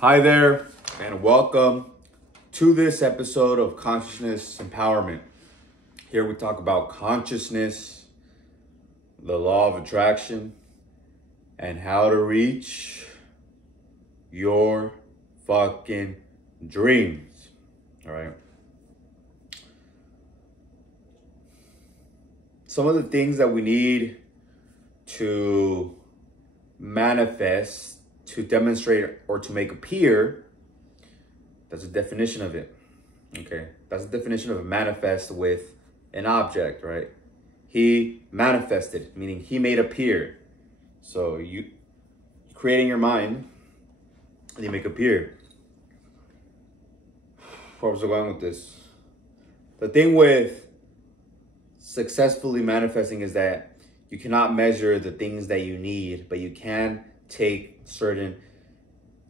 Hi there, and welcome to this episode of Consciousness Empowerment. Here we talk about consciousness, the law of attraction, and how to reach your fucking dreams. All right. Some of the things that we need to manifest, to demonstrate, or to make appear, that's a definition of it. Okay, that's the definition of a manifest with an object, right? He manifested, meaning he made appear. So you creating your mind, and you make appear. Where was I going with this? The thing with successfully manifesting is that you cannot measure the things that you need, but you can take certain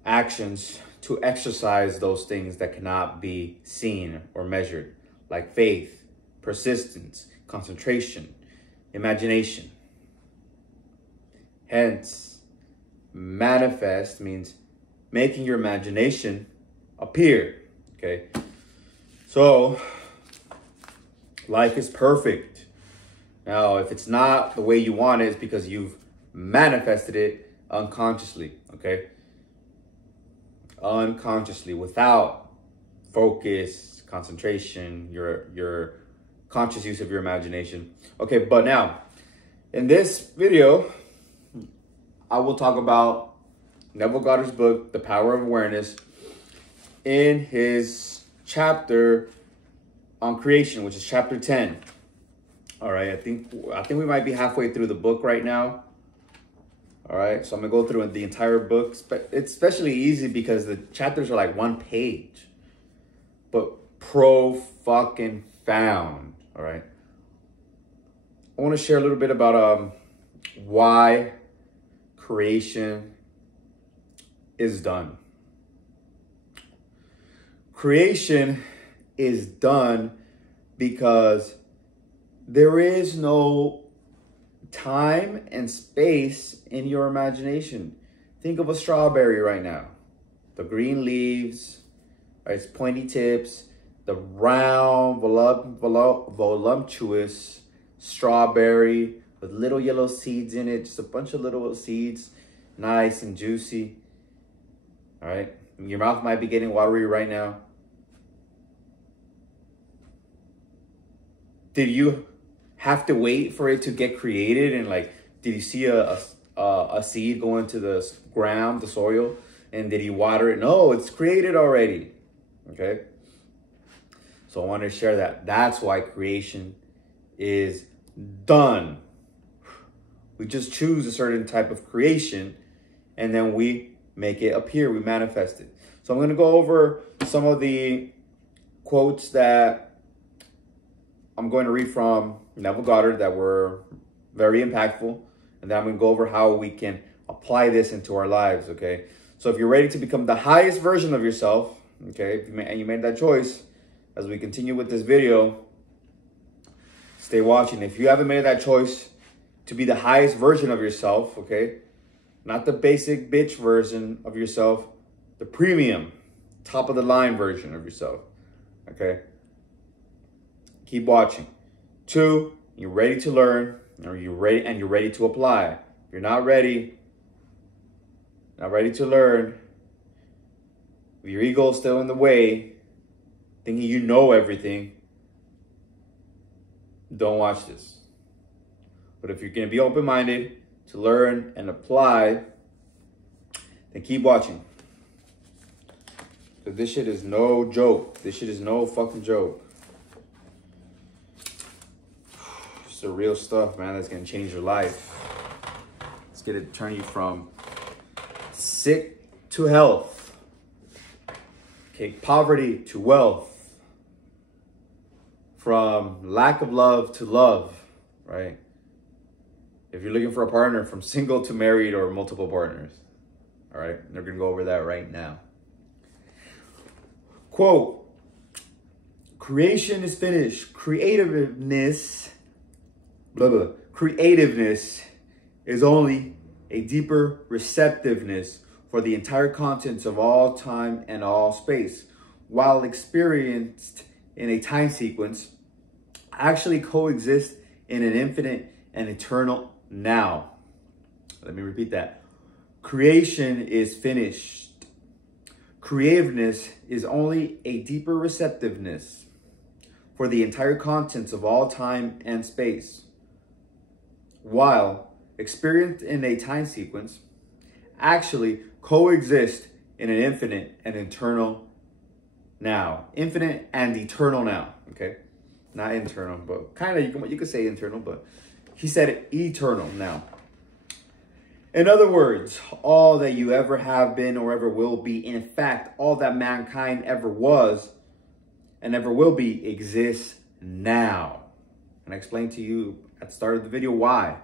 actions to exercise those things that cannot be seen or measured, like faith, persistence, concentration, imagination. Hence, manifest means making your imagination appear. Okay, so life is perfect. Now, if it's not the way you want it, it's because you've manifested it unconsciously, okay? Unconsciously, without focus, concentration, your conscious use of your imagination. Okay, but now, in this video, I will talk about Neville Goddard's book, The Power of Awareness, in his chapter on creation, which is chapter 10. All right, I think we might be halfway through the book right now. All right, so I'm gonna go through the entire book. It's especially easy because the chapters are like one page, but pro-fucking-found. All right, I want to share a little bit about why creation is done. Creation is done because there is no time and space in your imagination. Think of a strawberry right now. The green leaves, its pointy tips, the round, voluptuous strawberry with little yellow seeds in it, just a bunch of little seeds, nice and juicy. All right, your mouth might be getting watery right now. Did you have to wait for it to get created? And like, did you see a seed go into the ground, the soil, and did you water it? No, it's created already. Okay, so I want to share that. That's why creation is done. We just choose a certain type of creation, and then we make it appear, we manifest it. So I'm going to go over some of the quotes that I'm going to read from Neville Goddard that were very impactful. And then I'm going to go over how we can apply this into our lives, okay? So if you're ready to become the highest version of yourself, okay, and you made that choice, as we continue with this video, stay watching. If you haven't made that choice to be the highest version of yourself, okay, not the basic bitch version of yourself, the premium, top of the line version of yourself, okay? Keep watching. 2, you're ready to learn, or you're ready to apply. If you're not ready to learn, if your ego is still in the way, thinking you know everything, don't watch this. But if you're going to be open-minded to learn and apply, then keep watching. Because this shit is no joke. This shit is no fucking joke. It's the real stuff, man, that's going to change your life. It's going to turn you from sick to health. Okay, poverty to wealth. From lack of love to love, right? If you're looking for a partner, from single to married or multiple partners. All right, we're going to go over that right now. Quote, creation is finished. Creativeness is only a deeper receptiveness for the entire contents of all time and all space, while experienced in a time sequence, actually coexist in an infinite and eternal now. Let me repeat that. Creation is finished. Creativeness is only a deeper receptiveness for the entire contents of all time and space, while experienced in a time sequence, actually coexist in an infinite and eternal now. Infinite and eternal now, okay? Not internal, but kind of, you could say internal, but he said eternal now. In other words, all that you ever have been or ever will be, in fact, all that mankind ever was and ever will be, exists now. And I explained to you at the start of the video why.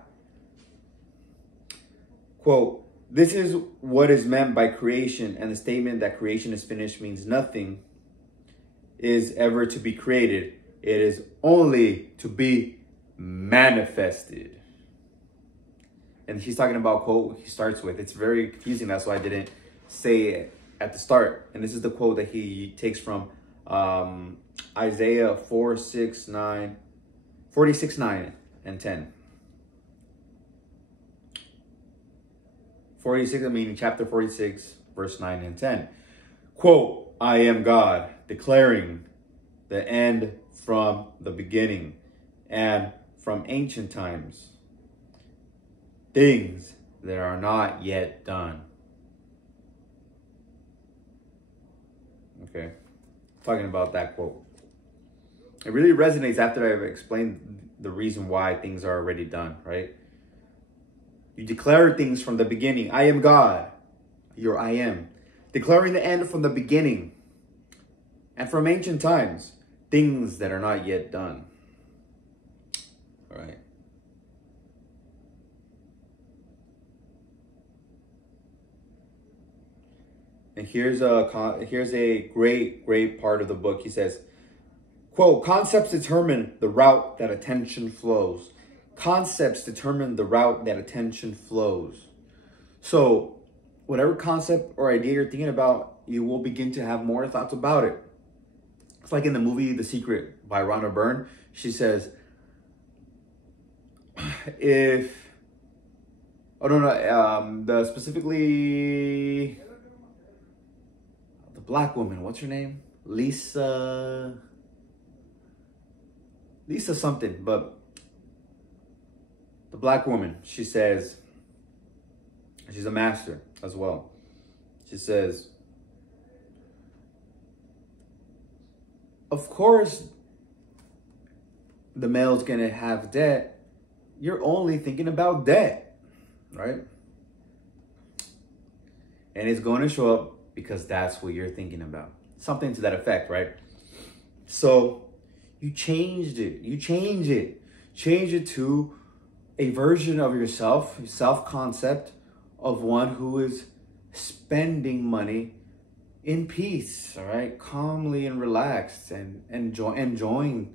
Quote, this is what is meant by creation, and the statement that creation is finished means nothing is ever to be created. It is only to be manifested. And he's talking about quote he starts with. It's very confusing. That's why I didn't say it at the start. And this is the quote that he takes from Isaiah 46, 9 and 10. 46, meaning chapter 46, verse 9 and 10. Quote, I am God, declaring the end from the beginning and from ancient times, things that are not yet done. Okay, talking about that quote. It really resonates after I've explained the reason why things are already done, right? You declare things from the beginning. I am God, your I am. Declaring the end from the beginning and from ancient times, things that are not yet done. All right. And here's a great part of the book. He says, quote, concepts determine the route that attention flows. Concepts determine the route that attention flows. So whatever concept or idea you're thinking about, you will begin to have more thoughts about it. It's like in the movie The Secret by Rhonda Byrne. She says, specifically the black woman, what's her name? Lisa something, but the black woman, she says, she's a master as well. She says, of course, the male's gonna have debt. You're only thinking about debt, right? And it's going to show up because that's what you're thinking about. Something to that effect, right? So you changed it. You change it. Change it to a version of yourself, self-concept of one who is spending money in peace, all right? Calmly and relaxed and enjoying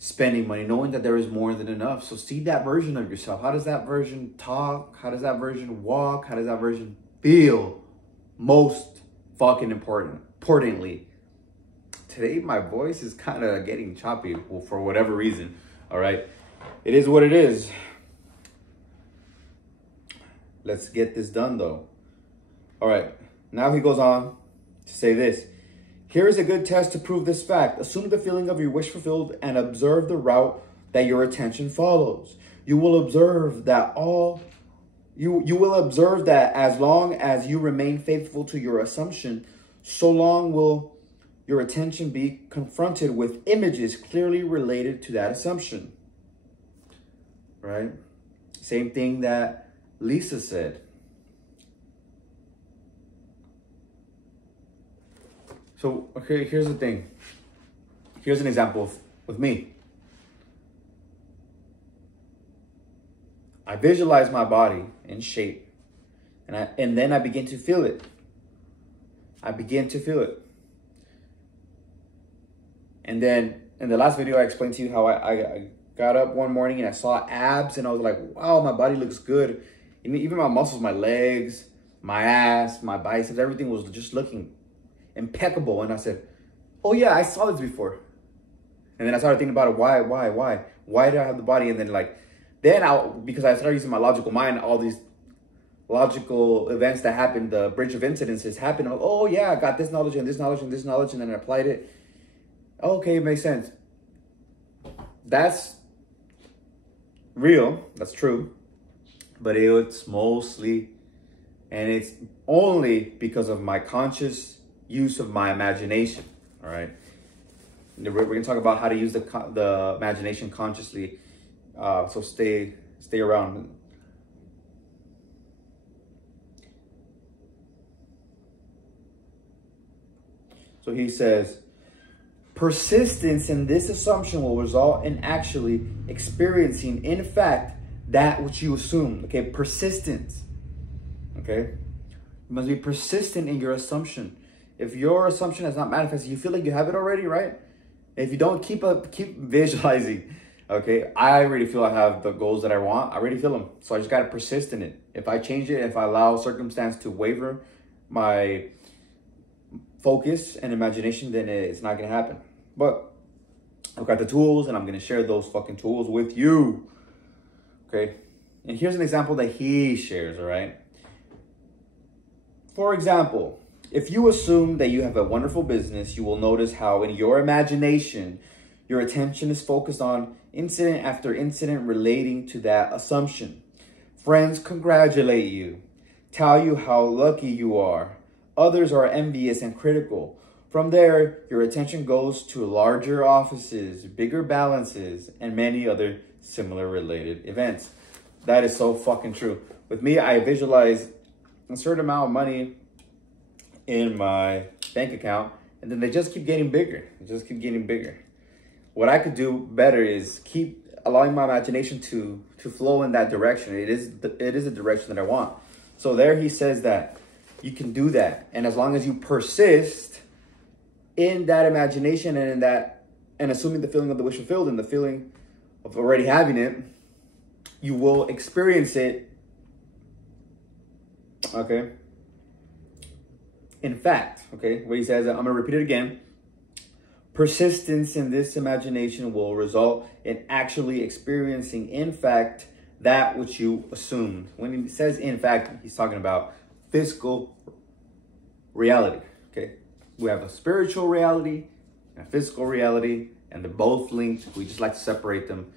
spending money, knowing that there is more than enough. So see that version of yourself. How does that version talk? How does that version walk? How does that version feel? Most fucking importantly, today my voice is kind of getting choppy for whatever reason, all right? It is what it is. Let's get this done though. All right, now he goes on to say this. Here is a good test to prove this fact. Assume the feeling of your wish fulfilled and observe the route that your attention follows. You will observe that as long as you remain faithful to your assumption, so long will your attention be confronted with images clearly related to that assumption. Right? Same thing that Lisa said. So, okay, here's the thing. Here's an example with me. I visualize my body in shape, and then I begin to feel it. And then in the last video, I explained to you how I got up one morning and I saw abs, and I was like, wow, my body looks good. Even my muscles, my legs, My ass, my biceps, everything was just looking impeccable. And I said, oh yeah, I saw this before. And then I started thinking about it. Why do I have the body? And then because I started using my logical mind, all these logical events that happened, the bridge of incidences happened. Oh yeah, I got this knowledge and this knowledge and this knowledge, and then I applied it. Okay, it makes sense. That's real. That's true. But it's mostly, and it's only because of my conscious use of my imagination. All right. We're going to talk about how to use the imagination consciously. So stay around. So he says, persistence in this assumption will result in actually experiencing, in fact, that which you assume. Okay, persistence. Okay, you must be persistent in your assumption. If your assumption has not manifested, you feel like you have it already, right? If you don't, keep visualizing. Okay, I already feel I have the goals that I want. I already feel them. So I just got to persist in it. If I change it, if I allow circumstance to waver my focus and imagination, then it's not going to happen. But I've got the tools, and I'm going to share those fucking tools with you. Okay, and here's an example that he shares, all right? For example, if you assume that you have a wonderful business, you will notice how in your imagination, your attention is focused on incident after incident relating to that assumption. Friends congratulate you, tell you how lucky you are. Others are envious and critical. From there, your attention goes to larger offices, bigger balances, and many other similar related events. That is so fucking true. With me, I visualize a certain amount of money in my bank account, and then they just keep getting bigger. They just keep getting bigger. What I could do better is keep allowing my imagination to flow in that direction. It is a direction that I want. So there he says that you can do that. And as long as you persist in that imagination and in that, and assuming the feeling of the wish fulfilled and the feeling of already having it, you will experience it. Okay. In fact, okay, what he says, I'm going to repeat it again. Persistence in this imagination will result in actually experiencing, in fact, that which you assumed. When he says in fact, he's talking about physical reality, okay? We have a spiritual reality and a physical reality, and they're both linked. We just like to separate them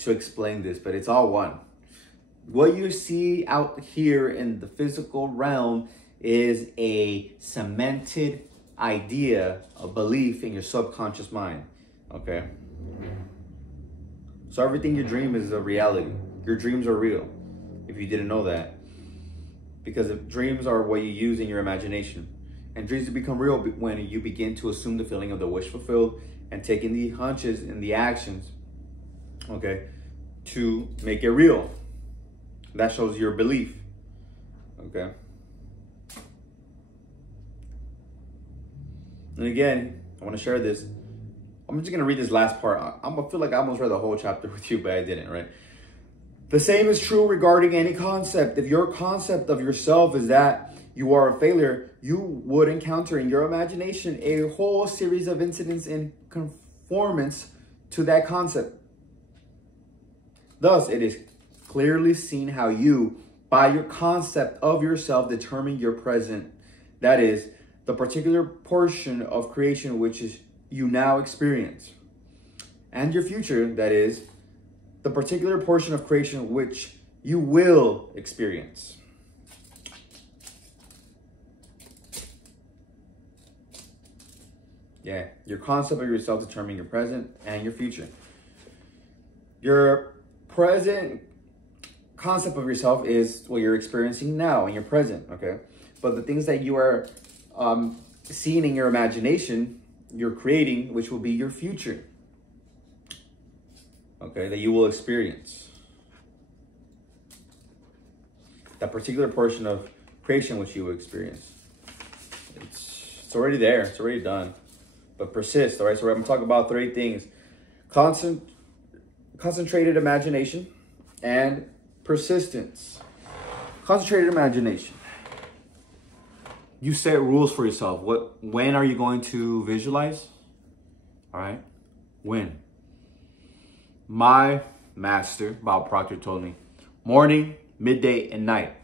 to explain this, but it's all one. What you see out here in the physical realm is a cemented idea, a belief in your subconscious mind, okay? So everything you dream is a reality. Your dreams are real, if you didn't know that. Because dreams are what you use in your imagination. And dreams become real when you begin to assume the feeling of the wish fulfilled and taking the hunches and the actions, okay, to make it real. That shows your belief, okay? And again, I want to share this. I'm just going to read this last part. I feel like I almost read the whole chapter with you, but I didn't, right? The same is true regarding any concept. If your concept of yourself is that you are a failure, you would encounter in your imagination a whole series of incidents in conformance to that concept. Thus, it is clearly seen how you, by your concept of yourself, determine your present. That is, the particular portion of creation which is you now experience. And your future, that is, the particular portion of creation which you will experience. Yeah, your concept of yourself determines your present and your future. Your present concept of yourself is what you're experiencing now in your present, okay? But the things that you are seeing in your imagination, you're creating, which will be your future, okay, that you will experience. That particular portion of creation which you will experience. It's already there. It's already done. But persist, all right? So I'm going to talk about 3 things. Concentrated imagination and persistence. Concentrated imagination. you set rules for yourself. When are you going to visualize? All right, when? My master, Bob Proctor, told me morning, midday, and night.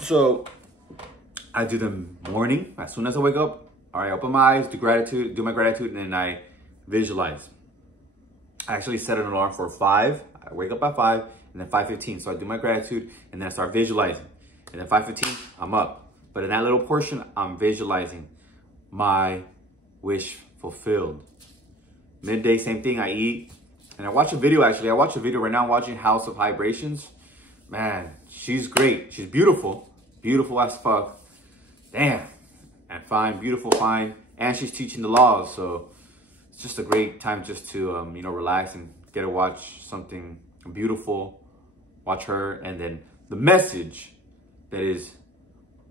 So I do the morning as soon as I wake up. All right, open my eyes, do my gratitude, and then I visualize. I actually set an alarm for 5. I wake up at 5, and then 5:15. So I do my gratitude, and then I start visualizing. And then 5:15, I'm up. But in that little portion, I'm visualizing my wish fulfilled. Midday, same thing. I eat, and I watch a video. Actually, I watch a video right now. I'm watching House of Vibrations. Man, she's great. She's beautiful, beautiful as fuck. Damn, and fine, beautiful, fine, and she's teaching the laws. So it's just a great time just to you know, relax and get to watch something beautiful. Watch her, and then the message that is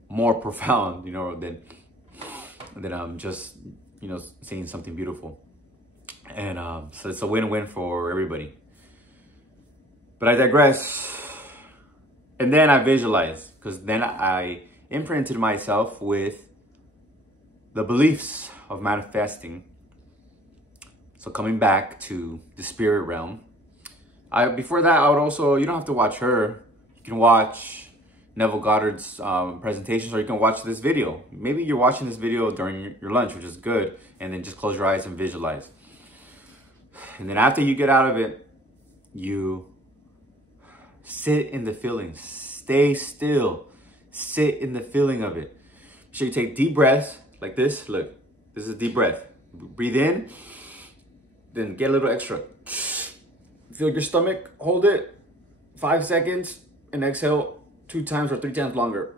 more profound, you know, than just, you know, saying something beautiful. And so it's a win-win for everybody. But I digress. And then I visualize, because then I imprinted myself with the beliefs of manifesting. So coming back to the spirit realm. Before that, I would also, you don't have to watch her. You can watch Neville Goddard's presentations, or you can watch this video. Maybe you're watching this video during your lunch, which is good. And then just close your eyes and visualize. And then after you get out of it, you sit in the feeling. Stay still. Sit in the feeling of it. Make sure you take deep breaths like this. Look, this is a deep breath. Breathe in. Then get a little extra. Feel your stomach. Hold it 5 seconds. And exhale 2 times or 3 times longer.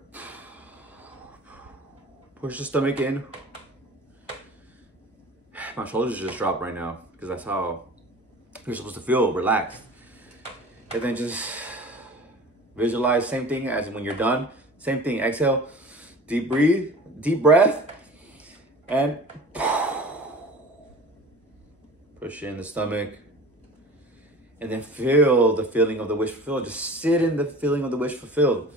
Push the stomach in. My shoulders just dropped right now, because that's how you're supposed to feel, relaxed. And then just visualize, same thing as when you're done. Same thing, exhale, deep breath, and push in the stomach. And then feel the feeling of the wish fulfilled. Just sit in the feeling of the wish fulfilled.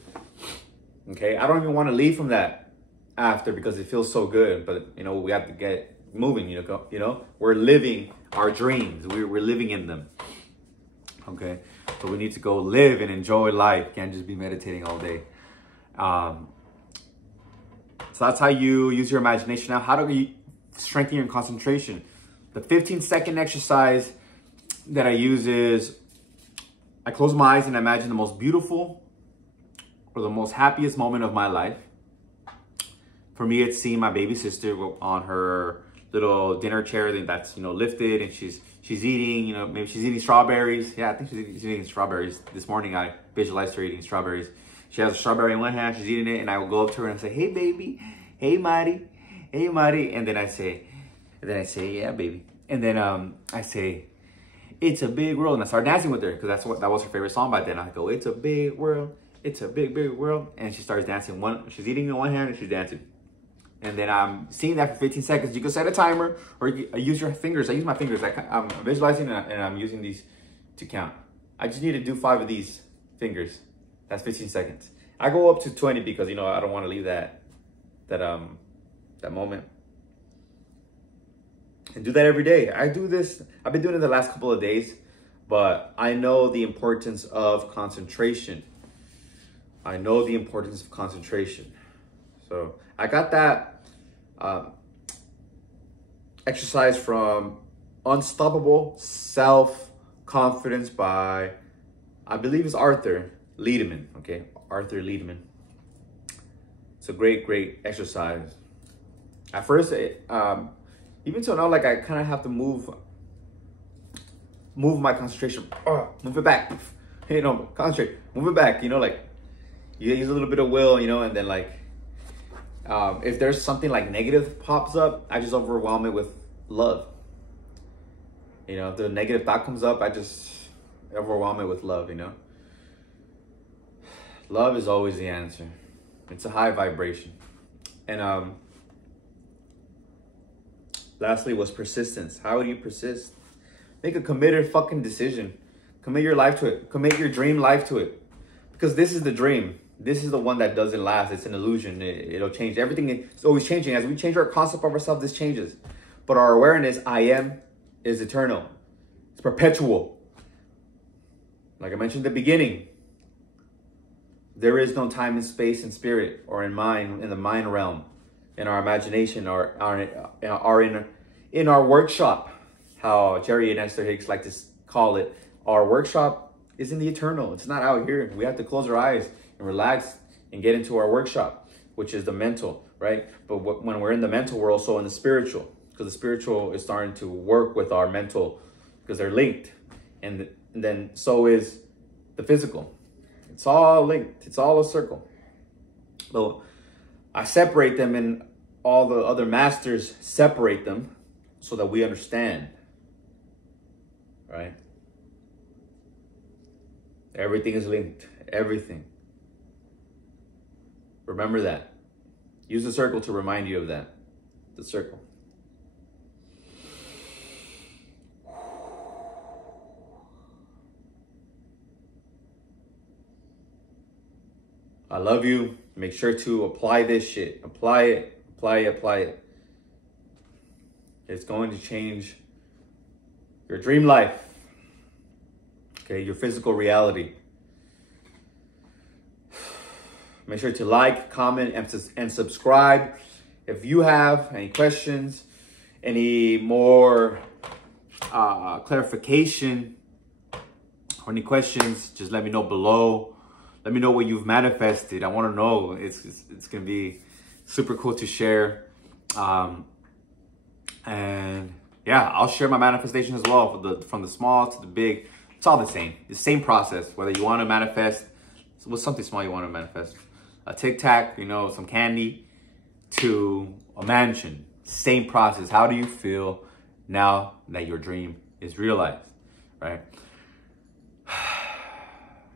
Okay, I don't even want to leave from that after, because it feels so good. But, you know, we have to get moving, you know, we're living our dreams. We're living in them. Okay, so we need to go live and enjoy life. Can't just be meditating all day. So that's how you use your imagination. Now, how do you strengthen your concentration? The 15-second exercise that I use is I close my eyes and I imagine the most beautiful or the most happiest moment of my life. For me, it's seeing my baby sister on her little dinner chair that's, you know, lifted, and she's eating, you know, maybe she's eating strawberries. Yeah, I think she's eating strawberries. This morning I visualized her eating strawberries. She has a strawberry in one hand, she's eating it, and I will go up to her and say, "Hey baby, hey Mari, hey Mari," and then I say, "Yeah baby," and then I say, "It's a big world," and I start dancing with her, because that was her favorite song by then. I go, "It's a big world, it's a big world," and she starts dancing. She's eating in one hand and she's dancing. And then I'm seeing that for 15 seconds. You can set a timer, or you can use your fingers. I use my fingers. I'm visualizing and I'm using these to count. I just need to do 5 of these fingers. That's 15 seconds. I go up to 20 because, you know, I don't want to leave that moment. And do that every day. I do this. I've been doing it the last couple of days, but I know the importance of concentration. I know the importance of concentration. So I got that exercise from Unstoppable Self-Confidence by, I believe it's Arthur Lederman. Okay, Arthur Lederman. It's a great exercise. At first, even till now, like, I kind of have to move my concentration. Move it back. You know, concentrate. Move it back. You know, like, you use a little bit of will, you know, and then, like, if there's something like negative pops up, I just overwhelm it with love. You know, if the negative thought comes up, I just overwhelm it with love, you know. Love is always the answer. It's a high vibration. And lastly was persistence. How do you persist? Make a committed fucking decision. Commit your life to it. Commit your dream life to it. Because this is the dream. This is the one that doesn't last. It's an illusion. It'll change. Everything is always changing. As we change our concept of ourselves, this changes. But our awareness, I am, is eternal. It's perpetual. Like I mentioned in the beginning, there is no time and space and spirit or in mind, in the mind realm, in our imagination, or in our workshop, how Jerry and Esther Hicks like to call it. Our workshop is in the eternal. It's not out here. We have to close our eyes and relax and get into our workshop, which is the mental, right? But when we're in the mental, we're also in the spiritual, because the spiritual is starting to work with our mental, because they're linked. And then so is the physical. It's all linked. It's all a circle. So I separate them, and all the other masters separate them so that we understand, right? Everything is linked. Everything. Remember that. Use the circle to remind you of that. The circle. I love you. Make sure to apply this shit. Apply it. Apply it. Apply it. It's going to change your dream life. Okay, your physical reality. Make sure to like, comment, and subscribe. If you have any questions, any more clarification, or any questions, just let me know below. Let me know what you've manifested. I want to know. It's going to be super cool to share. And yeah, I'll share my manifestation as well, from the small to the big. It's all the same. The same process. Whether you want to manifest, what's something small you want to manifest? A Tic Tac, some candy, to a mansion. Same process. How do you feel now that your dream is realized, right?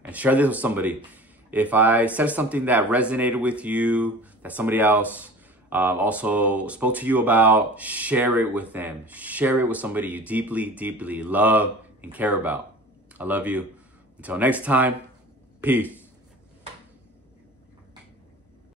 And share this with somebody. If I said something that resonated with you, that somebody else also spoke to you about, share it with them. Share it with somebody you deeply, deeply love and care about. I love you. Until next time, peace.